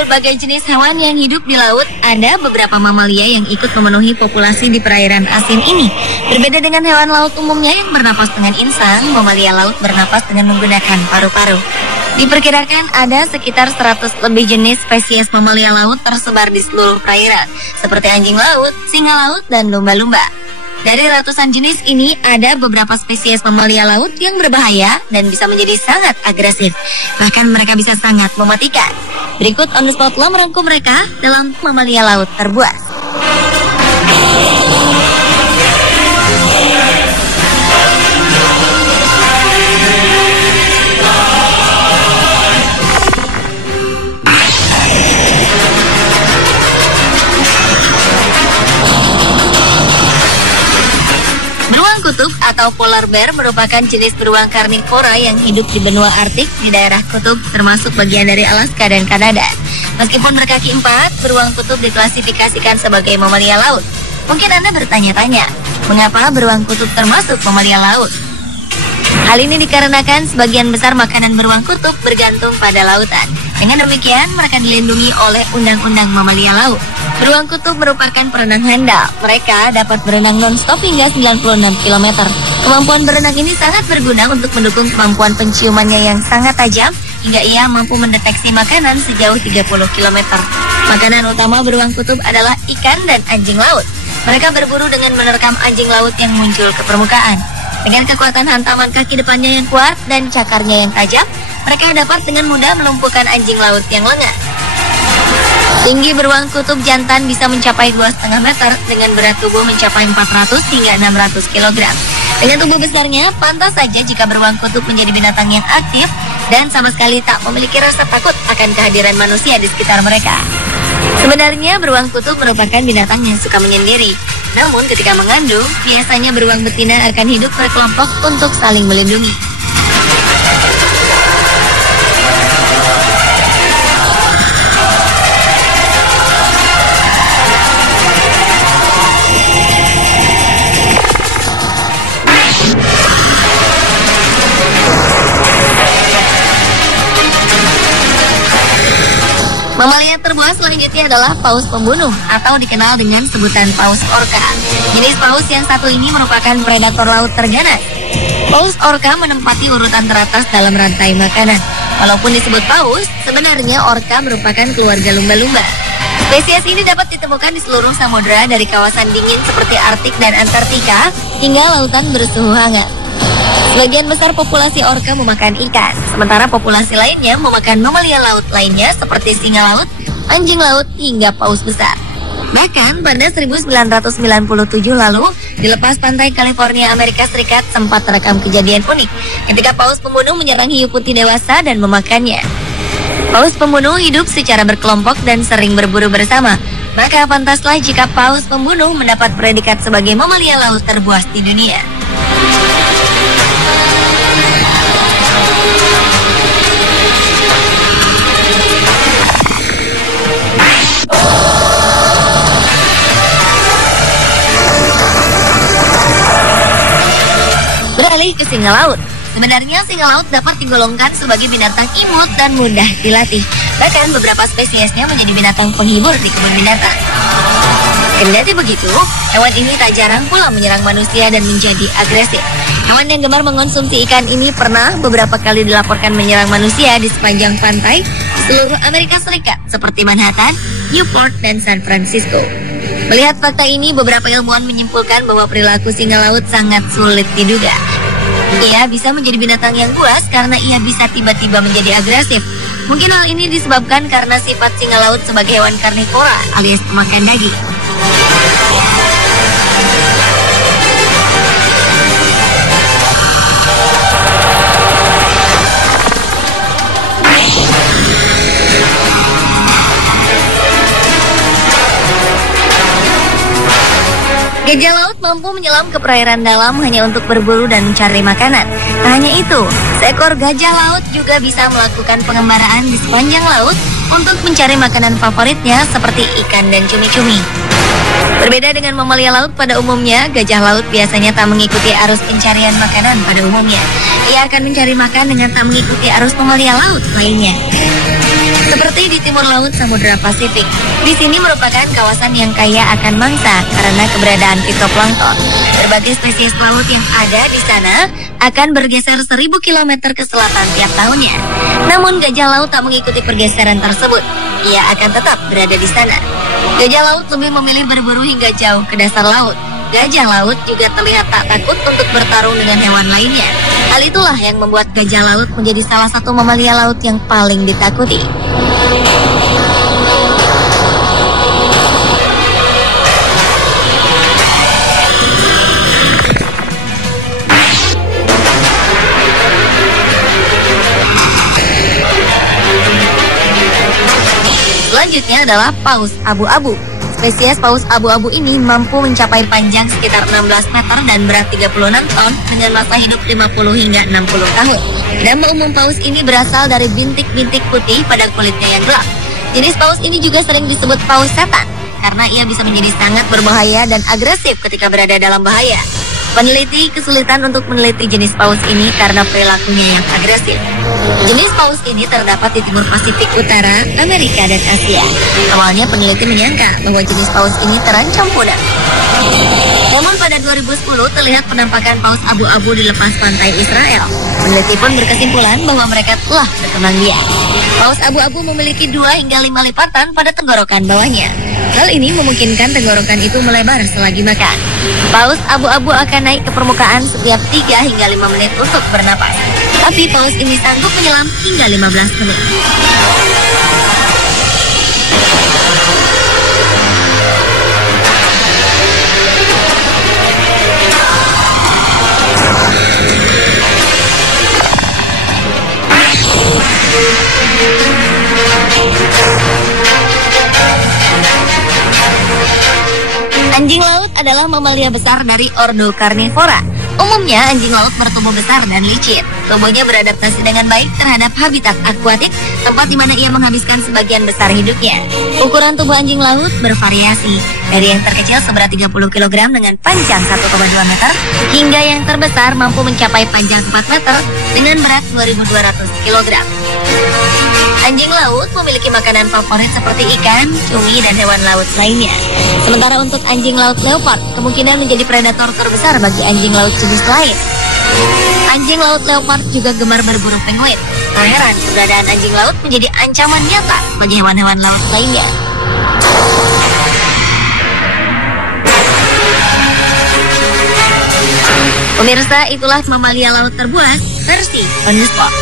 berbagai jenis hewan yang hidup di laut, ada beberapa mamalia yang ikut memenuhi populasi di perairan asin ini. Berbeda dengan hewan laut umumnya yang bernapas dengan insang, mamalia laut bernapas dengan menggunakan paru-paru. Diperkirakan ada sekitar 100 lebih jenis spesies mamalia laut tersebar di seluruh perairan, seperti anjing laut, singa laut, dan lumba-lumba. Dari ratusan jenis ini, ada beberapa spesies mamalia laut yang berbahaya dan bisa menjadi sangat agresif. Bahkan mereka bisa sangat mematikan. Berikut On The Spot lo merangkum mereka dalam mamalia laut terbuas. Beruang kutub atau polar bear merupakan jenis beruang karnivora yang hidup di benua Arktik di daerah kutub, termasuk bagian dari Alaska dan Kanada. Meskipun berkaki 4, beruang kutub diklasifikasikan sebagai mamalia laut. Mungkin Anda bertanya-tanya, mengapa beruang kutub termasuk mamalia laut? Hal ini dikarenakan sebagian besar makanan beruang kutub bergantung pada lautan. Dengan demikian, mereka dilindungi oleh Undang-Undang Mamalia Laut. Beruang kutub merupakan perenang handal. Mereka dapat berenang non-stop hingga 96 km. Kemampuan berenang ini sangat berguna untuk mendukung kemampuan penciumannya yang sangat tajam, hingga ia mampu mendeteksi makanan sejauh 30 km. Makanan utama beruang kutub adalah ikan dan anjing laut. Mereka berburu dengan menerkam anjing laut yang muncul ke permukaan. Dengan kekuatan hantaman kaki depannya yang kuat dan cakarnya yang tajam, mereka dapat dengan mudah melumpuhkan anjing laut yang lengah. Tinggi beruang kutub jantan bisa mencapai 2,5 meter dengan berat tubuh mencapai 400 hingga 600 kg. Dengan tubuh besarnya, pantas saja jika beruang kutub menjadi binatang yang aktif dan sama sekali tak memiliki rasa takut akan kehadiran manusia di sekitar mereka. Sebenarnya beruang kutub merupakan binatang yang suka menyendiri. Namun ketika mengandung, biasanya beruang betina akan hidup berkelompok untuk saling melindungi. Mamalia terbuas selanjutnya adalah paus pembunuh atau dikenal dengan sebutan paus orca. Jenis paus yang satu ini merupakan predator laut terganas. Paus orca menempati urutan teratas dalam rantai makanan. Walaupun disebut paus, sebenarnya orca merupakan keluarga lumba-lumba. Spesies ini dapat ditemukan di seluruh samudera dari kawasan dingin seperti Arktik dan Antartika hingga lautan bersuhu hangat. Sebagian besar populasi orca memakan ikan, sementara populasi lainnya memakan mamalia laut lainnya seperti singa laut, anjing laut, hingga paus besar. Bahkan pada 1997 lalu, di lepas pantai California, Amerika Serikat sempat terekam kejadian unik ketika paus pembunuh menyerang hiu putih dewasa dan memakannya. Paus pembunuh hidup secara berkelompok dan sering berburu bersama, maka pantaslah jika paus pembunuh mendapat predikat sebagai mamalia laut terbuas di dunia. Beralih ke singa laut. Sebenarnya singa laut dapat digolongkan sebagai binatang imut dan mudah dilatih. Bahkan beberapa spesiesnya menjadi binatang penghibur di kebun binatang. Kendati begitu, hewan ini tak jarang pula menyerang manusia dan menjadi agresif. Hewan yang gemar mengonsumsi ikan ini pernah beberapa kali dilaporkan menyerang manusia di sepanjang pantai di seluruh Amerika Serikat seperti Manhattan, Newport, dan San Francisco. Melihat fakta ini, beberapa ilmuwan menyimpulkan bahwa perilaku singa laut sangat sulit diduga. Ia bisa menjadi binatang yang buas karena ia bisa tiba-tiba menjadi agresif. Mungkin hal ini disebabkan karena sifat singa laut sebagai hewan karnivora alias pemakan daging. Gajah laut mampu menyelam ke perairan dalam hanya untuk berburu dan mencari makanan. Tak hanya itu, seekor gajah laut juga bisa melakukan pengembaraan di sepanjang laut untuk mencari makanan favoritnya seperti ikan dan cumi-cumi. Berbeda dengan mamalia laut pada umumnya, gajah laut biasanya tak mengikuti arus pencarian makanan pada umumnya. Ia akan mencari makan dengan tak mengikuti arus mamalia laut lainnya. Seperti di timur laut Samudra Pasifik, di sini merupakan kawasan yang kaya akan mangsa karena keberadaan fitoplankton. Berbagai spesies laut yang ada di sana akan bergeser 1000 km ke selatan tiap tahunnya. Namun gajah laut tak mengikuti pergeseran tersebut. Ia akan tetap berada di sana. Gajah laut lebih memilih berburu hingga jauh ke dasar laut. Gajah laut juga terlihat tak takut untuk bertarung dengan hewan lainnya. Hal itulah yang membuat gajah laut menjadi salah satu mamalia laut yang paling ditakuti. Selanjutnya adalah paus abu-abu. Spesies paus abu-abu ini mampu mencapai panjang sekitar 16 meter dan berat 36 ton dengan masa hidup 50 hingga 60 tahun. Nama umum paus ini berasal dari bintik-bintik putih pada kulitnya yang gelap. Jenis paus ini juga sering disebut paus setan karena ia bisa menjadi sangat berbahaya dan agresif ketika berada dalam bahaya. Peneliti kesulitan untuk meneliti jenis paus ini karena perilakunya yang agresif. Jenis paus ini terdapat di timur Pasifik Utara, Amerika, dan Asia. Awalnya peneliti menyangka bahwa jenis paus ini terancam punah. Namun pada 2010 terlihat penampakan paus abu-abu di lepas pantai Israel. Peneliti pun berkesimpulan bahwa mereka telah berkembang biak. Paus abu-abu memiliki 2 hingga 5 lipatan pada tenggorokan bawahnya. Hal ini memungkinkan tenggorokan itu melebar selagi makan. Paus abu-abu akan naik ke permukaan setiap 3 hingga 5 menit untuk bernapas. Tapi paus ini sanggup menyelam hingga 15 menit. Anjing laut adalah mamalia besar dari ordo karnivora. Umumnya anjing laut bertubuh besar dan licin. Tubuhnya beradaptasi dengan baik terhadap habitat akuatik, tempat di mana ia menghabiskan sebagian besar hidupnya. Ukuran tubuh anjing laut bervariasi, dari yang terkecil seberat 30 kg dengan panjang 1,2 meter, hingga yang terbesar mampu mencapai panjang 4 meter dengan berat 2.200 kg. Anjing laut memiliki makanan favorit seperti ikan, cumi, dan hewan laut lainnya. Sementara untuk anjing laut leopard, kemungkinan menjadi predator terbesar bagi anjing laut jenis lain. Anjing laut leopard juga gemar berburu penguin. Tak heran, keberadaan anjing laut menjadi ancaman nyata bagi hewan-hewan laut lainnya. Pemirsa, itulah mamalia laut terbuas versi On The Spot.